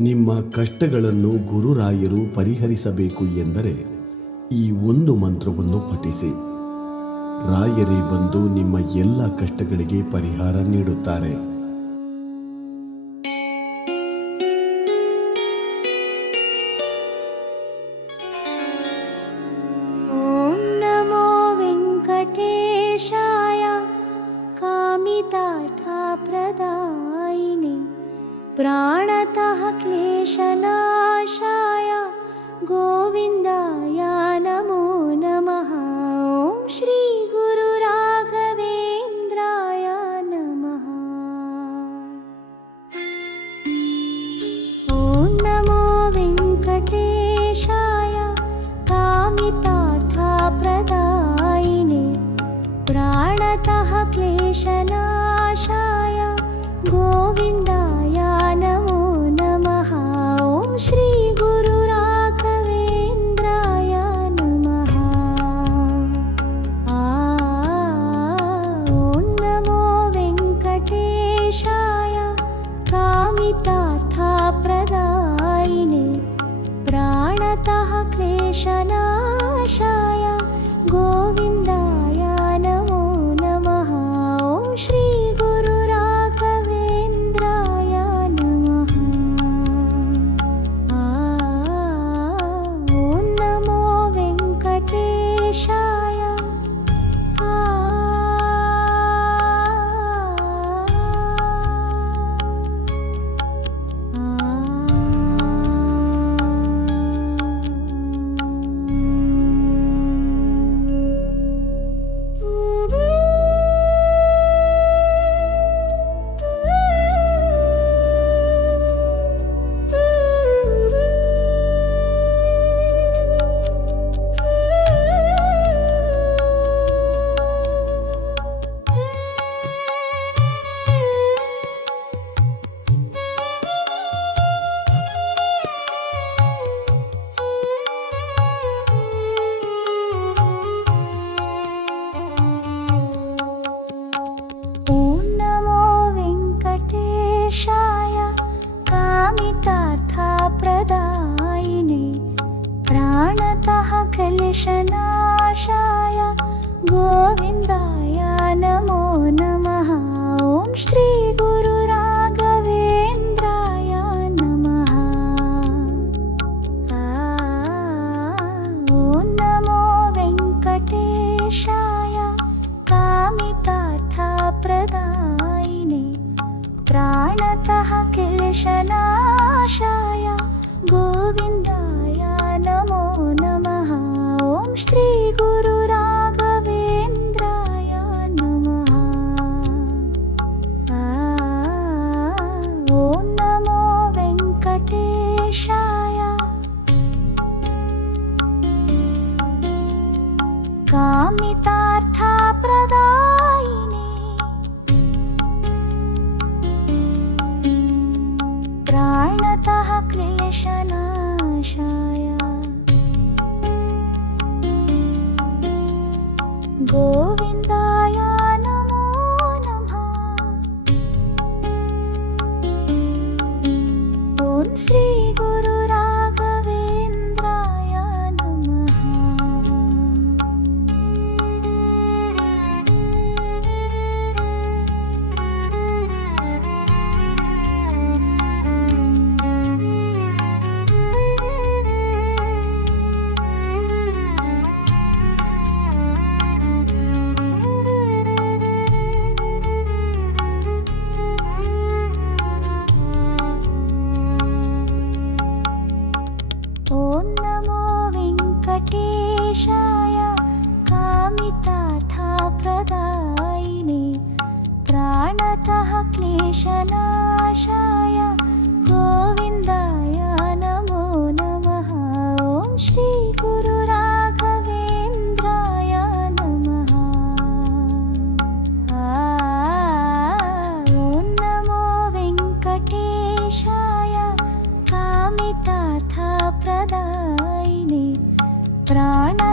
ನಿಮ್ಮ ಕಷ್ಟಗಳನ್ನು ಗುರುರಾಯರು ಪರಿಹರಿಸಬೇಕು ಎಂದರೆ ಈ ಒಂದು ಮಂತ್ರವನ್ನು ಪಠಿಸಿ. ರಾಯರೇ ಬಂದು ನಿಮ್ಮ ಎಲ್ಲ ಕಷ್ಟಗಳಿಗೆ ಪರಿಹಾರ ನೀಡುತ್ತಾರೆ. क्लेशनाशाय गोविन्दाय नमो नमः। ॐ श्रीगुरुराघवेन्द्राय नमः। ॐ नमो वेङ्कटेशाय कामितार्थप्रदायिने प्राणतः क्लेशनाशाय गोविन्दाय कामितार्थप्रदायिने प्राणतः क्लेशनाशाय कलशनाशाय गोविन्दाय नमो नमः ॐ श्रीगुरुराघवेन्द्राय नमः ॐ नमो वेङ्कटेशाय कामितार्थप्रदायिने प्राणतः क्लेशनाशाय गोविन्दाय प्राणतः क्लेशनाशाय। गोविन्दाय नमो नमः। ॐ श्रीगुरुराघवेन्द्राय क्लेशनाशाय गोविन्दाय नमो नमः। ॐ श्रीगुरुराघवेन्द्राय नमः। ॐ नमो वेङ्कटेशाय कामितार्थप्रदायिने प्राणतः